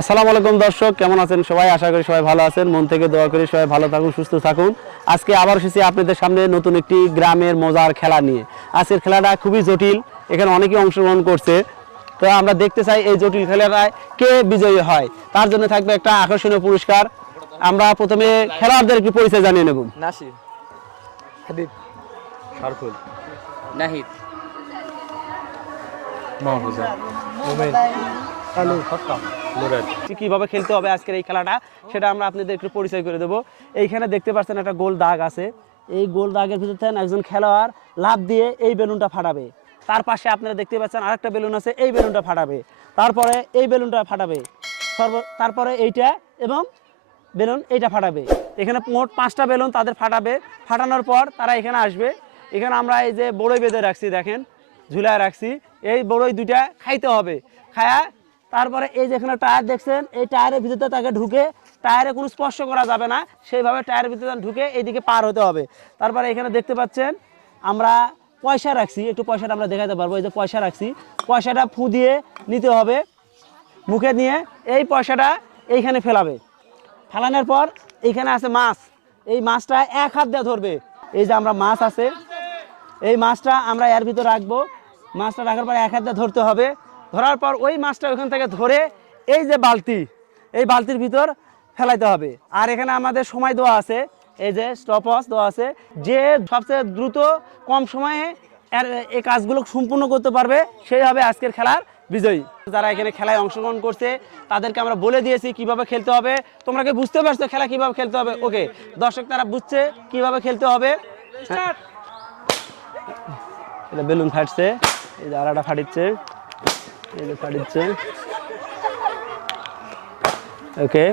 আসসালামু আলাইকুম দর্শক কেমন আছেন সবাই? আশা করি সবাই ভালো আছেন। মন থেকে দোয়া করি সবাই ভালো থাকুন সুস্থ থাকুন। আজকে আবার এসেছি আপনাদের সামনে নতুন একটি গ্রামের মজার খেলা নিয়ে। আজকের খেলাটা খুবই জটিল এখানে অনেকেই অংশগ্রহণ করছে। তো আমরা দেখতে চাই এই জটিল খেলাটায় কে বিজয়ী হয়। তার জন্য থাকবে একটা আকর্ষণীয় পুরস্কার। আমরা প্রথমে খেলোয়াড়দের একটু পরিচয় জানিয়ে নেব। নাসির। হাবিব। সারফুল নাহিদ। মাহফুজা কীভাবে খেলতে হবে আজকের এই খেলাটা সেটা আমরা আপনাদের একটু পরিচয় করে দেবো। এইখানে দেখতে পাচ্ছেন একটা গোল দাগ আছে। এই গোল দাগের ভিতর থেকে একজন খেলোয়াড় লাভ দিয়ে এই বেলুনটা ফাটাবে। তার পাশে আপনারা দেখতে পাচ্ছেন আরেকটা বেলুন আছে এই বেলুনটা ফাটাবে। তারপরে এই বেলুনটা ফাটাবে। সর্ব তারপরে এইটা এবং বেলুন এইটা ফাটাবে। এখানে মোট পাঁচটা বেলুন তাদের ফাটাবে। ফাটানোর পর তারা এখানে আসবে। এখানে আমরা এই যে বড়ই বেঁধে রাখছি দেখেন ঝুলায় রাখছি। এই বড়ই দুইটা খাইতে হবে। খায়া তারপরে এই যেখানে টায়ার দেখছেন, এই টায়ারের ভিতরে তাকে ঢুকে টায়ারে কোনো স্পর্শ করা যাবে না, সেইভাবে টায়ারের ভিতরে ঢুকে এইদিকে পার হতে হবে। তারপরে এখানে দেখতে পাচ্ছেন, আমরা পয়সা রাখছি, একটু পয়সাটা আমরা দেখাতে পারব, এই যে পয়সা রাখছি। পয়সাটা ফু দিয়ে নিতে হবে, মুখে নিয়ে এই পয়সাটা এইখানে ফেলাবে। ফেলানোর পর এইখানে আছে মাছ, এই মাছটা এক হাত দিয়ে ধরবে। এই যে আমরা মাছ আছে, এই মাছটা আমরা এর ভিতরে রাখব। মাছটা রাখার পর এক হাত ধরতে হবে। ধরার পর ওই মাছটা ওখান থেকে ধরে এই যে বালতি এই বালতির ভিতর ফেলাইতে হবে। আর এখানে আমাদের সময় দেওয়া আছে এই যে স্টপস দেওয়া আছে। যে সবচেয়ে দ্রুত কম সময়ে এর এই কাজগুলো সম্পূর্ণ করতে পারবে সেই হবে আজকের খেলার বিজয়ী। যারা এখানে খেলায় অংশগ্রহণ করছে তাদেরকে আমরা বলে দিয়েছি কীভাবে খেলতে হবে। তোমরা কি বুঝতে পারছ খেলা কীভাবে খেলতে হবে? ওকে দর্শক তারা বুঝছে কীভাবে খেলতে হবে। এটা বেলুন ফাটছে। এই যে আরাটা ফাটিচ্ছে। এই যে ফাটিচ্ছে। ওকে,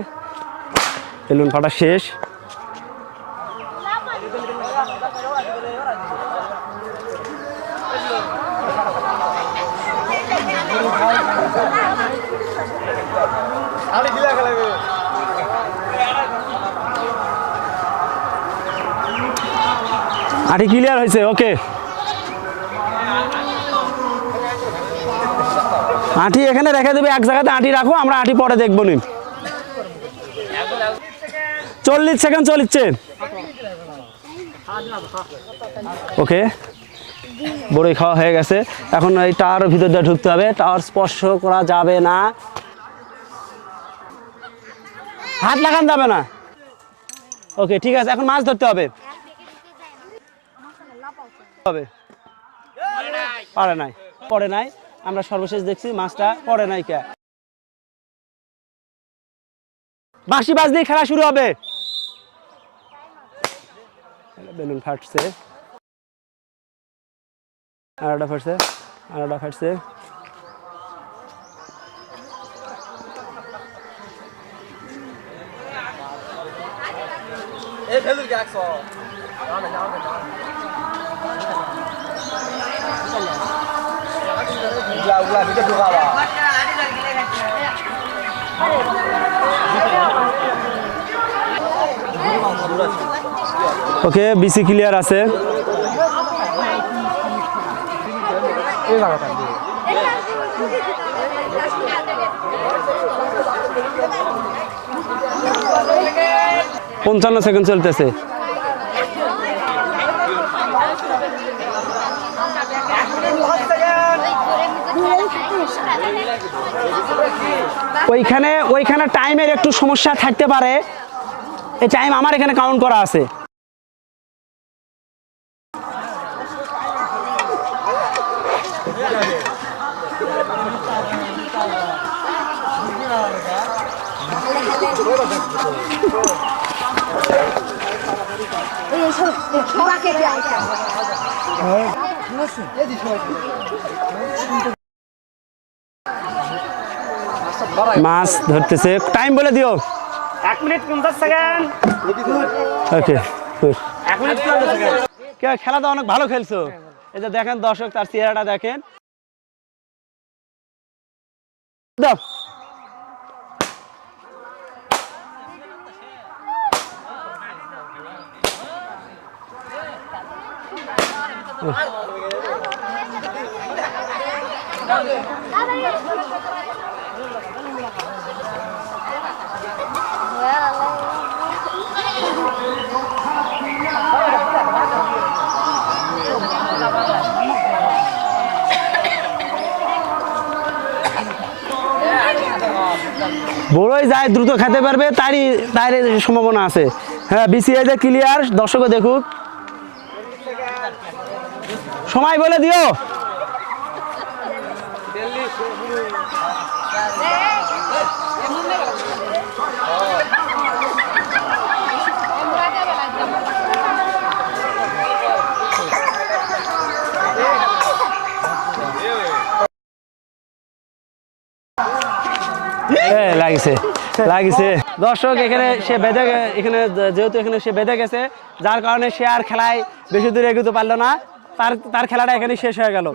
বেলুন ফাটা শেষ। আটি ক্লিয়ার হয়েছে ওকে আটি এখানে রেখে দেবে, এক জায়গাতে আটি রাখো, আমরা আটি পরে দেখব নি। চল্লিশ সেকেন্ড চলিচ্ছে। ওকে। বড়ই খাওয়া হয়ে গেছে। এখন এই টাওয়ার ভিতর দিয়ে ঢুকতে হবে। টাওয়ার স্পর্শ করা যাবে না। হাত লাগান যাবে না। ওকে, ঠিক আছে, এখন মাছ ধরতে হবে। হবে। পারে নাই। পরে নাই। আমরা সর্বশেষ দেখছি মাছটা পরে নাই কে। বাঁশি বাজ দিয়ে খেলা শুরু হবে। বেলুন ফাটছে। আরেকটা ফাটছে আরেকটা ফাটছে। ওকে বিসি ক্লিয়ার আছে। পঞ্চান্ন সেকেন্ড চলতেছে। ওইখানে ওইখানে টাইমের একটু সমস্যা থাকতে পারে। এই টাইম আমার এখানে কাউন্ট করা আছে। মাছ ধরতেছে। টাইম বলে দিও। এক মিনিট পঞ্চাশ সেকেন্ড। ওকে এক মিনিট কে খেলাটা অনেক ভালো খেলছো। এই যে দেখেন দর্শক তার চেহারাটা দেখেন। দাও। বড়ই যায়, দ্রুত খেতে পারবে, তারই তারই সম্ভাবনা আছে। হ্যাঁ বিসিআই ক্লিয়ার দর্শকও দেখুক। সময় বলে দিও হ্যাঁ লাগিছে লাগিছে। দর্শক এখানে সে বেঁধে এখানে যেহেতু এখানে সে বেঁধে গেছে যার কারণে সে আর খেলায় বেশি দূরে এগোতে পারল না। তার তার খেলাটা এখানে শেষ হয়ে গেল।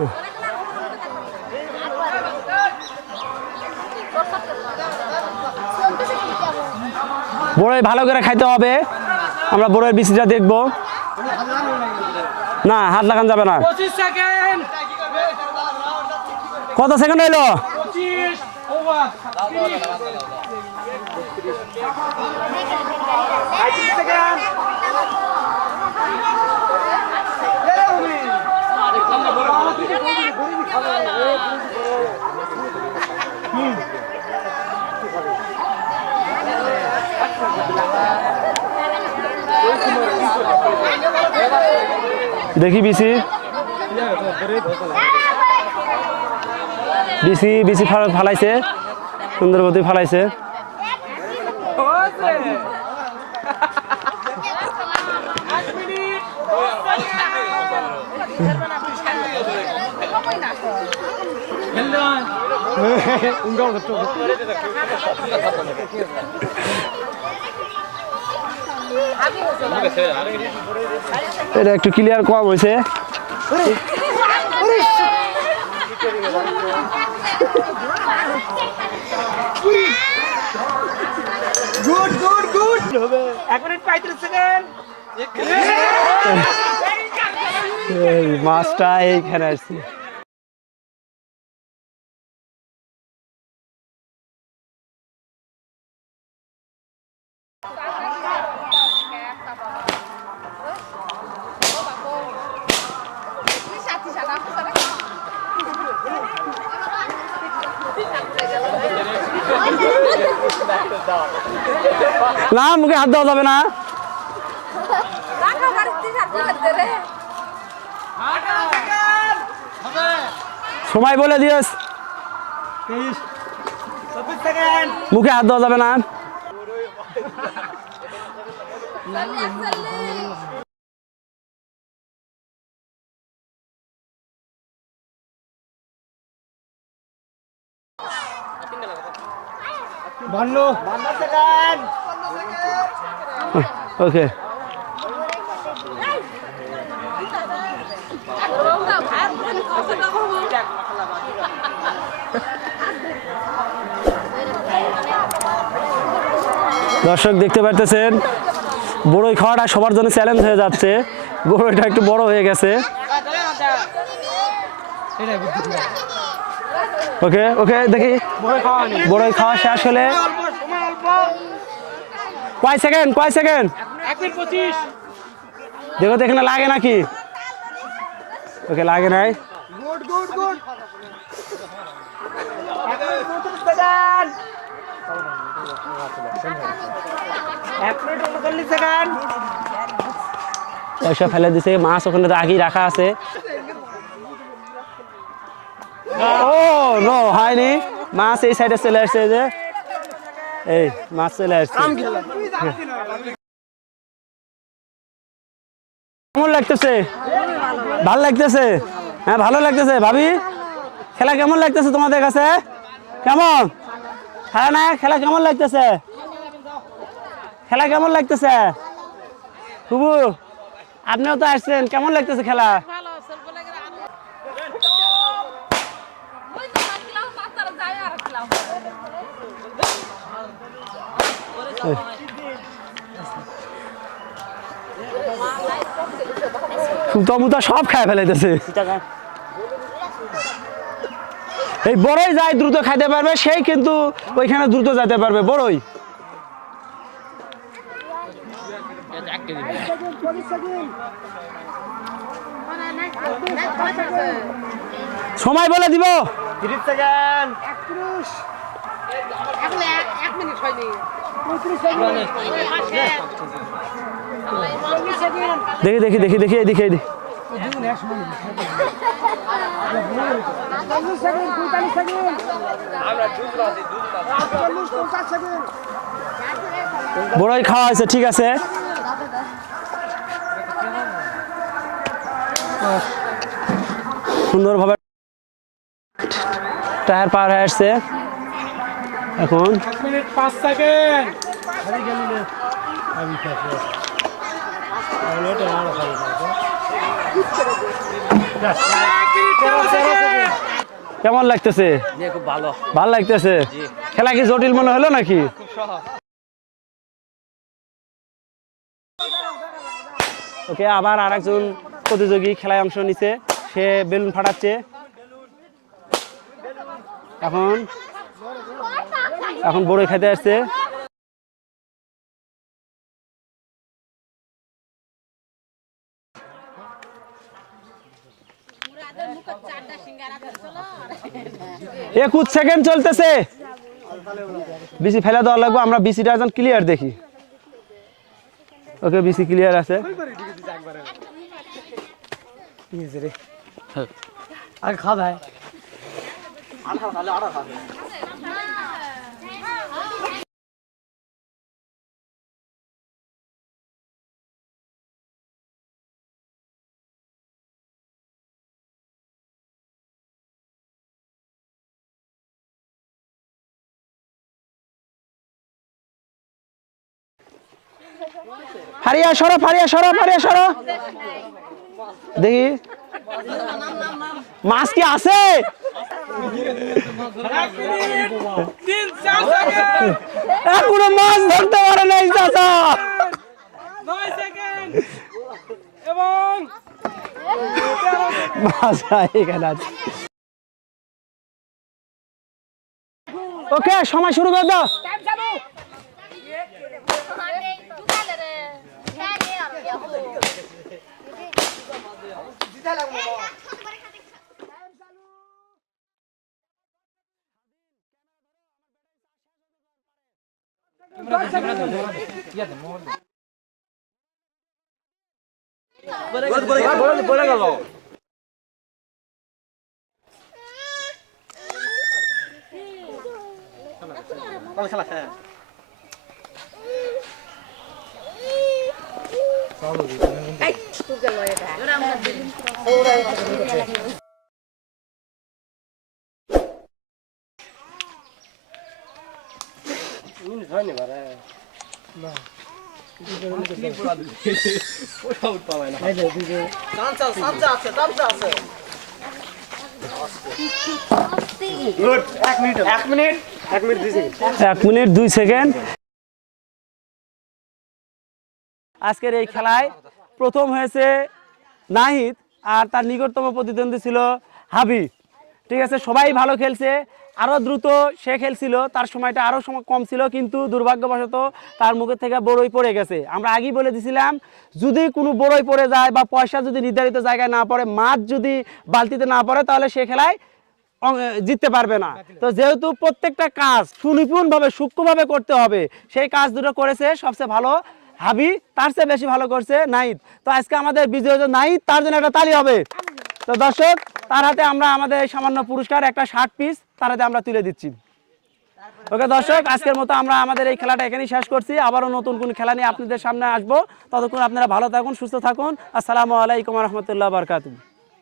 বড়ই ভালো করে খাইতে হবে। আমরা বড়ের বিচিটা দেখব। না হাত লাগান যাবে না। কত সেকেন্ড হইল? দেখি বিসি। BC BC ফালাইছে। সুন্দর মতো ফালাইছে। এটা একটু ক্লিয়ার কম হয়েছে। Minute second. মাছটা এইখানে আসছে না মুখে হাত দেওয়া যাবে না। সময় বলে দিয়েস মুখে হাত দেওয়া যাবে না। বান্ন। ওকে। দর্শক দেখতে পারতেছেন বড়ই খাওয়াটা সবার জন্য চ্যালেঞ্জ হয়ে যাচ্ছে। বড়ইটা একটু বড় হয়ে গেছে। ওকে ওকে দেখি। বড়ই খাওয়া শেষ হলে কয় সেকেন্ড কয় সেকেন্ড? দেখো তো এখানে লাগে নাকি? ওকে লাগে নাই। পয়সা ফেলে দিছে মাছ ওখানে তো আগেই রাখা আছে। ও নো হয়নি। মাছ এই সাইডে চলে আসছে যে। এই মাছ চলে আসছে। কেমন লাগতেছে? ভালো লাগতেছে? হ্যাঁ ভালো লাগতেছে। ভাবি খেলা কেমন লাগতেছে তোমাদের কাছে? কেমন? হ্যাঁ না খেলা কেমন লাগতেছে? খেলা কেমন লাগতেছে? হুবু আপনিও তো আসছেন। কেমন লাগতেছে খেলা ভালো সলবো লাগে ওই তো মাছলাম মাছার যায় আর খেলাম সুতো মুতো সব খায় ফেলাইতেছে। এই বড়ই যায় দ্রুত খাইতে পারবে সেই কিন্তু ওইখানে দ্রুত যেতে পারবে বড়ই। সময় বলে দিব। তিরিশ সেকেন্ড। এক মিনিট হয়নি। দেখি দেখি দেখি দেখি এদিকে এদিকে বড়ই খাওয়া হয়েছে, ঠিক আছে। সুন্দরভাবে টায়ার পার হয়ে আসছে। এখন। মিনিট পাঁচ সেকেন্ড। কেমন লাগতেছে? ভালো। লাগতেছে? খেলা কি জটিল মনে হলো নাকি? ওকে আবার আরেকজন প্রতিযোগী খেলায় অংশ নিছে সে বেলুন ফাটাচ্ছে। এখন এখন বড়ই খেতে আসছে। একুশ সেকেন্ড চলতেছে। বিসি ফেলে দেওয়া লাগবে আমরা বিসিটা একজন ক্লিয়ার দেখি। ওকে বিসি ক্লিয়ার আছে। খাওয়া ফারিয়া, সরো ফারিয়া সরো ফারিয়া, সরো। দেখি। মাছ কি আছে? এখনও মাছ ধরতে পারে নাই, চাচা। এবং মাছ ওকে, সময় শুরু করে দাও। বলে গেল খেলা খেলা এক মিনিট এক সেকেন্ড এক মিনিট দুই সেকেন্ড। আজকের এই খেলায় প্রথম হয়েছে নাহিদ আর তার নিকটতম প্রতিদ্বন্দ্বী ছিল হাবি ঠিক আছে সবাই ভালো খেলছে। আরও দ্রুত সে খেলছিল, তার সময়টা আরও সময় কম ছিল, কিন্তু দুর্ভাগ্যবশত তার মুখের থেকে বড়ই পড়ে গেছে। আমরা আগেই বলে দিছিলাম, যদি কোনো বড়ই পড়ে যায় বা পয়সা যদি নির্ধারিত জায়গায় না পড়ে মাছ যদি বালতিতে না পড়ে, তাহলে সে খেলায় জিততে পারবে না। তো যেহেতু প্রত্যেকটা কাজ সুনিপুণভাবে, সূক্ষ্মভাবে করতে হবে, সেই কাজ দুটো করেছে, সবচেয়ে ভালো হাবি, তার চেয়ে বেশি ভালো করছে নাইদ তো আজকে আমাদের বিজয় নাইদ তার জন্য একটা তালি হবে। তো দর্শক, তার হাতে আমরা আমাদের সামান্য পুরস্কার, একটা শার্ট পিস তার হাতে আমরা তুলে দিচ্ছি। ওকে দর্শক, আজকের মতো আমরা আমাদের এই খেলাটা এখানেই শেষ করছি। আবারও নতুন কোন খেলা নিয়ে আপনাদের সামনে আসব। ততক্ষণ আপনারা ভালো থাকুন, সুস্থ থাকুন। আসসালামু আলাইকুম রহমতুল্লাহ বারকাতুহ।